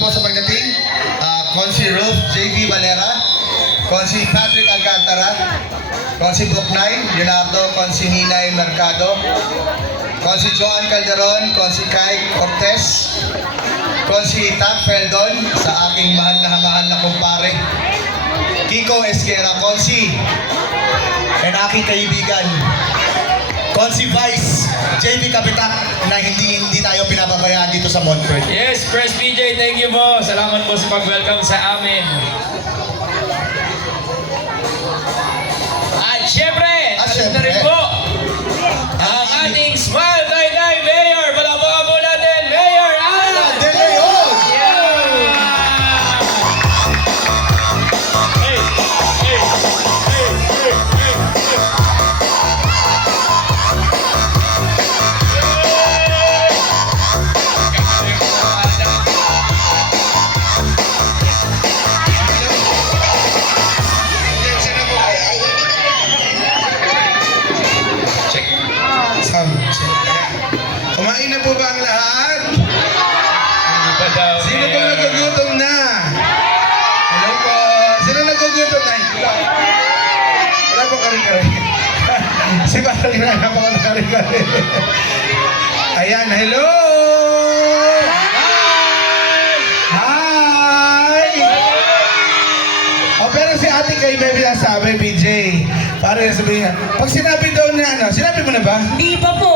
po sa pagdating. Consi Ruth, JV Valera, Consi Patrick Alcantara, Consi Buknay, Leonardo, Consi Ninay Mercado, Consi Joan Calderon, Consi Kai Cortez, Consi Tac Feldon, sa aking mahal na kumpare, Kiko Esguera, Consi, and aking kaibigan, Consi Vice, JV Kapitak, na hindi tayo pinababayaan dito sa Montfort. Yes, Press PJ, thank you po. Salamat po sa pag-welcome sa amin. At syempre, alam na rin po, ang ating Smile Day Mayor. Palapakan po natin, Mayor Ana De Leon! Kumain na po ba ang lahat? Hindi pa daw, Sino po Mayor. nagugutom na? Hello po. Sino nagugutom na? Wala po kare-kare. Si Parang Irana po ka kare-kare. Ayan, hello! Hi! Oh, pero si ate kayo may sabi, BJ. Para sabihin niya, pag sinabi daw na ano, sinabi mo na ba? Di pa po.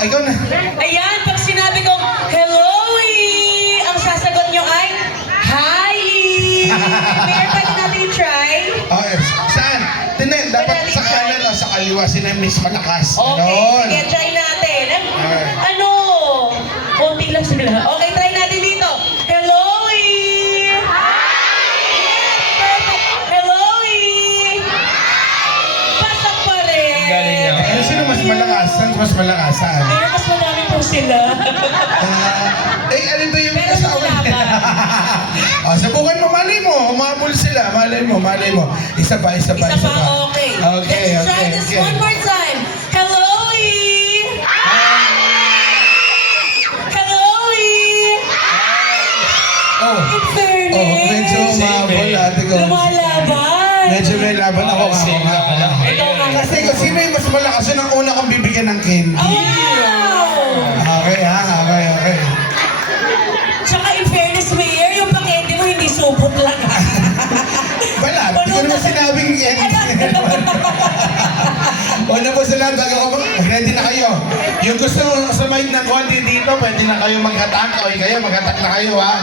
Ikaw na. Ayan, pag sinabi kong, hello, ang sasagot nyo ay, hi. Mayor, pwede natin i-try? Oh, yes. Saan? Tinen, dapat sa kanan o sa kaliwa, sino yung miss malakas. Okay, Ganon. sige, try natin. Alright. Ano? Konti lang sila. Okay, try natin dito. Hello, perfect. Hello, pasak pa rin. Galing niya. Ano sino mas malakas? Saan mas malakas? Saan? Pero mas madami po sila. Ano to yung Pero kasama? wala pa. Sabukan mo, malay mo. Humabol sila. Malay mo. Isa pa. Isa pa, okay. Okay. Let's try this one more time. Hello, Hello, Oh. In fairness. Medyo humabol. Ate ko. Lumalaban. Medyo may laban ako. Same na pala. Ikaw nga. Kasi kung sino yung mas malakas, yun ang una kong bibigyan ng candy. Oh, wow! Okay. Tsaka in fairness, Mayor, yung pakete mo hindi supot lang. Wala, hindi ko naman sinabing candy. Una po sa lahat, bago ako, ready na kayo. Yung gusto sumahid ng konti dito, pwede na kayo maghatak. Okay kayo, maghatak na kayo ha.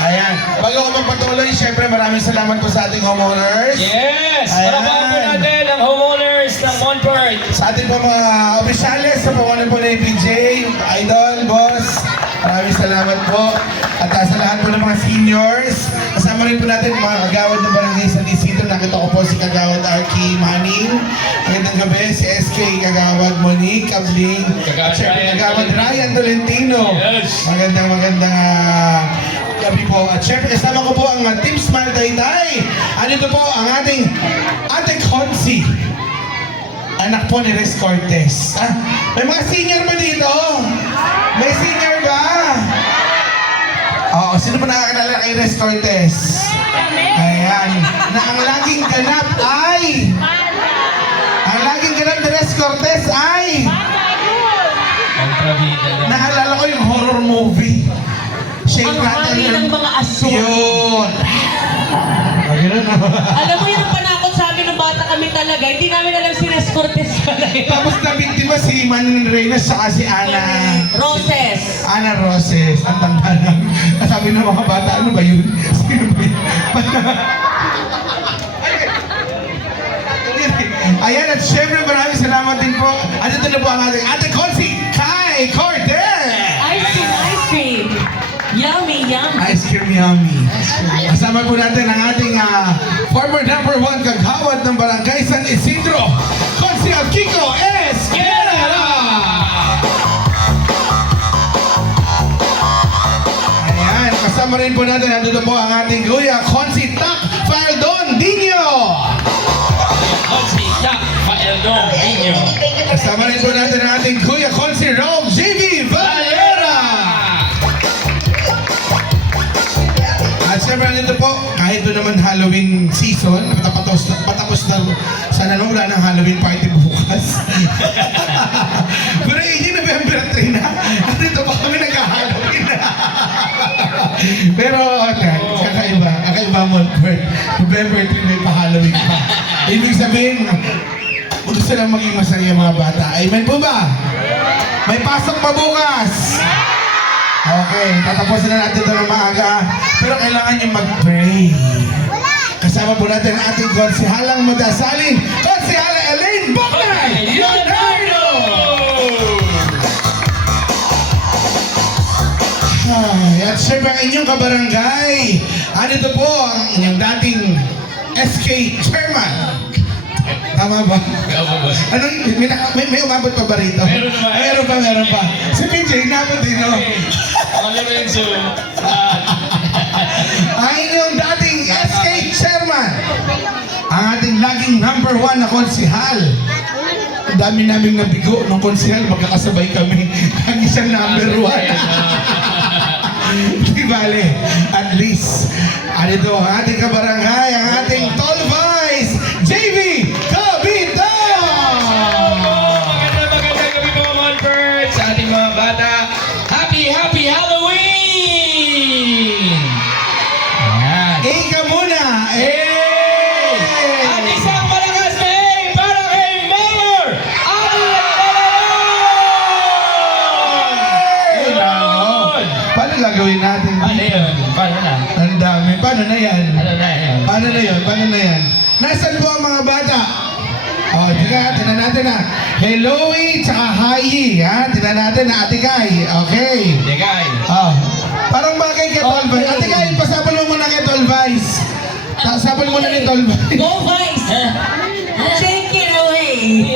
Ayan. Bago ako magpatuloy, syempre maraming salamat po sa ating homeowners. Yes! Ayan. Palapakan po natin ang homeowners ng Montfort. Sa ating po mga opisyalis, sa pangunan po ni PJ, Idol, Boss, maraming salamat po. At sa lahat po ng mga seniors, kasama rin po natin mga kagawad ng barangay San Isidro. Nakita ko po si Kagawad Arky Manning. Magandang gabi, si SK Kagawad Monique Abling. At syempre Kagawad Ryan Tolentino. Yes. Magandang gabi po. At syempre kasama ko po ang Team Smile Taytay. Andito po ang ating Ate Consi. Anak po ni Res Cortez. May mga senior ba dito? May senior ba? Oo, sino ba nakakilala kay Res Cortez? Ayan. Na ang laging ganap ay... Ang laging ganap ni Res Cortez ay... Kontrabida na. Naalala ko yung horror movie. Shake, Ang rattle, hari ng mga aso. yun. Ganun na. Alam mo yun ang panakot sa amin ng bata kami talaga. Hindi namin alam si Res Cortez pala yun. Tapos nabiktima si Manon Reyes saka si Ana Roses. Ang tanda lang. Sabi ng mga bata, ano ba yun? Sino ba yun? Ayan, at syempre maraming salamat din po. At ito na po ang ating Ate Consi Kai Cortez. Ice cream. Yummy. Ice cream yummy. Kasama po natin ang ating former number 1 kagawad ng Barangay San Isidro, Consi Kiko Esguera. Ayan, kasama rin po natin, nandito po ang ating Kuya Consi Tac Feldon Dino. Consi Tac Feldon Dino. Kasama rin po natin ang ating Kuya Consi Rob JV Valera. on Halloween season. Patapos na sana nung wala ng Halloween party bukas. Pero yun November 3 na. At dito pa kami nag-Halloween. Pero okay, kakaiba. Kakaiba mo, Bert. November 3 may pa-Halloween pa. Ibig sabihin, gusto lang maging masaya mga bata. Amen po ba? May pasok pa bukas. Okay, tatapusin na natin ito ng maaga. Pero kailangan nyo mag-pray. Kasama po natin ang ating konsihalang madasalin, Konsihala Elaine Bocnay Leonardo! At syempre ang inyong kabarangay. Ano po ang inyong dating SK Chairman? Tama ba? Anong, may umabot pa ba rito? Meron naman. Meron pa. Si PJ, inabot din, no? Ang Lorenzo. Ang inyong dating SK Chairman. Ang ating laging number 1 na konsihal. Ang dami naming nabigo ng konsihal, magkakasabay kami. Ang isang number 1. Di bale, at least, ano ito, ang ating kabarangay, ang ating tall vice, JV Cabita! Magandang gabi po mga birds sa ating mga bata. Happy Halloween! Ayan. Ika muna! At isang malakas na para kay Mayor Alan! Paano gagawin natin? Ano yun? Paano na? Ang dami. Paano na yan? Ano na yun? Paano na yun? Paano na yan? Nasaan po ang mga bata? Oh, tinan natin na. Helloy, tsaka hi, ha? Tinan natin na Ate Kai. Okay. Degay. Oh. Parang bagay kay Tolvice. Ate Kai, pasabol mo muna kay Tolvice. Sabol mo na ni Tolvice. Go Vice! Take it away!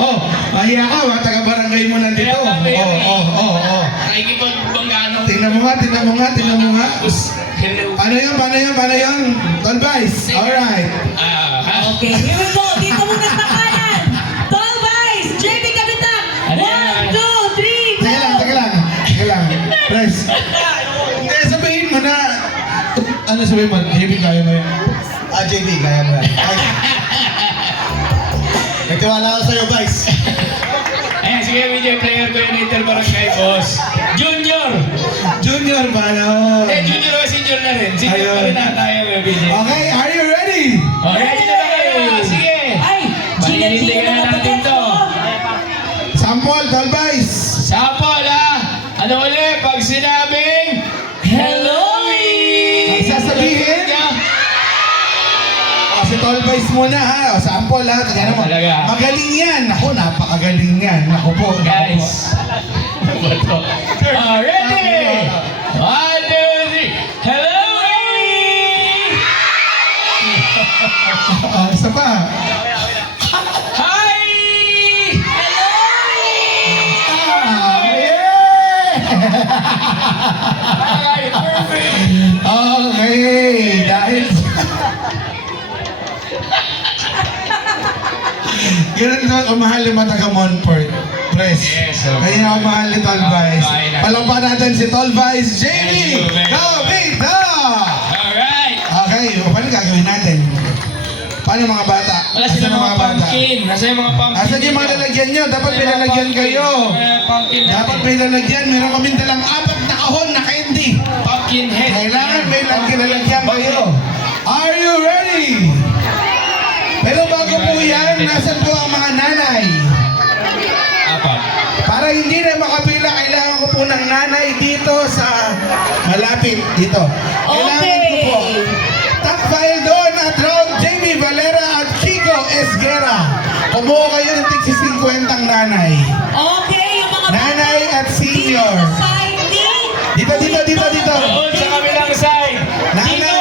Oh, mahiya ka, mga taga-barangay mo nandito. Oh. Nakikipagbanggaan. Tingnan mo nga. Hello. Paano yun? Tolvice. Alright. Okay, here we go. Dito muna sa kanan. Tall Vice, JV Kapitan. 1, 2, 3, go! Teka lang. Press. Hindi, sabihin mo na. Ano sabihin mo? JB, kaya mo yan. JB, kaya mo yan. Nagtiwala ako sa'yo, Vice. Ayan, sige, video player ko yung Interbarangay Boss. Junior ba na? junior o senior na rin. Senior Ayun. pa rin na tayo, video. Okay, are you ready? Ready na tayo. Sige. Ay, Paninindigan na natin to. Sample, Tolvice. Sapol, ha? Ano ulit? Pag sinabing, Halloween! Ang sasabihin? Si Tolvice muna ha. O, sample ha. Tingnan mo. Talaga. Magaling yan. Ako, napakagaling yan. Naku po. Guys. Ready? 1, 2, 3. Halloween! Isa pa. Hi! Ay, perfect! Okay. Dahil... Ganun naman kamahal yung mata ka Monfort. Press. Yes, okay. Kaya ako mahal ni Tolvice. Okay na. Palangpan natin si Tolvice Jamie Thank you, very Cabita! Alright! Okay, paano gagawin natin? Paano mga bata? Wala sila Asan ang mga pumpkin. Nasa yung mga pumpkin. Asan yung mga lalagyan nyo? Dapat may lalagyan kayo. Pumpkin natin. Dapat may lalagyan. Meron kaming dalang 4 na kahon na candy. Pumpkin head. Kailangan may lalagyan kayo. Are you ready? Pero bago po yan, nasan po ang mga nanay? Apat. Para hindi na makapila, kailangan ko po ng nanay dito sa malapit dito. Kailangan ko po. Takfile doon at round Jamie Valera at Kiko Esguera. Kumuha kayo ng tig 50 ang nanay. Okay, yung mga Nanay at senior. Dito. Doon sa kabilang side. Dito.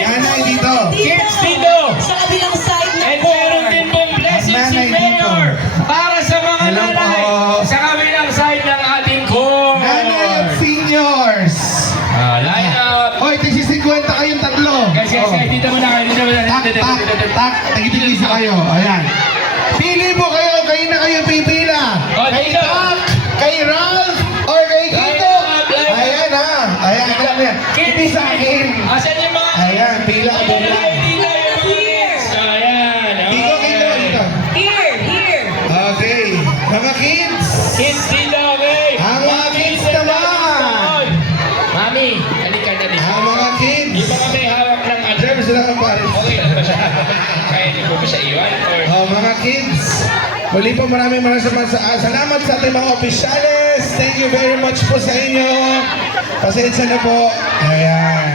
Nanay dito. Kids dito. Sa kabilang side na And po. meron din pong blessing si Nanay Mayor para sa mga Hello nanay po. sa kabilang side ng ating court. Nanay at seniors. Line up. Hoy, tig 50 kayong tatlo. Guys, Oh. dito muna kayo. Dito muna. Tak, nagitigisa kayo. Ayan. Pili mo kayo, kayo na kayo pipila. Oh, Kay dito. Tak, kay Ralph, or kay Kito. Ayan ha. Ayan. Kids happy sa akin. Asan yung mga Ayan, bila, Ayan, bila. dito yung mga kids. Ayan. Dito, dito. Here. Okay, mga kids. Kids dito, okay? Ang mga kids naman. Mami, halika na dito. Ang mga kids. Di ba kami hawak ng ano? Siyempre sila ang pares. Okay lang ba siya? Kaya hindi ko ba siya iwan? Or... Mga kids, muli po maraming salamat sa ating mga opisyales. Thank you very much po sa inyo. Pasensya na po. Ayan.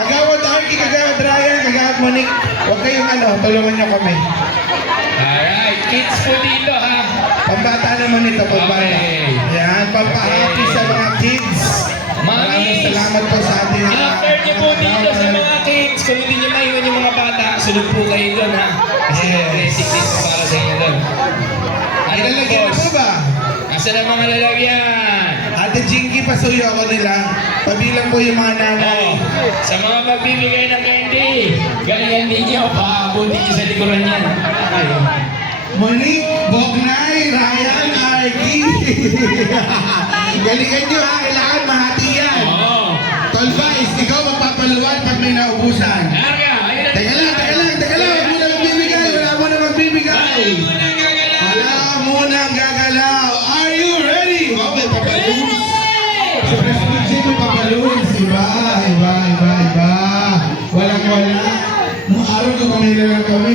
Kagawad Arky, kagawad Ryan, kagawad Monique. Huwag kayong tulungan niyo kami. Alright, kids po dito ha. Pambata naman ito, pambata. Okay. Yan, pampahappy sa mga kids. Maraming Mami, salamat po sa ating after niyo po dito sa mga kids, kung hindi niyo maiwan yung mga bata, sunod po kayo doon ha. Kasi may blessing dito para sa inyo doon. Ano po, Ilalagyan na boss? po ba? Asa na mga lalagyan? Ate Jinky, pasuyo ako nila. Pabilang po yung mga nanay. Oh, sa mga magbibigay ng candy, galingan ninyo, paabutin niyo sa likuran yan. Ay. Monique, Bognay, Ryan, Arky. Galingan nyo ha, kailangan mahati yan. Oo. Tolbais, ikaw mapapaluan pag may naubusan. Larga, ayun na. Teka lang. Wala mo na magbibigay. Wala mo nang gagalaw. Are you ready? Wow, may papaloons. Sa Prestige, may papaloons. Iba. Walang wala. Nung araw ko kami lang kami.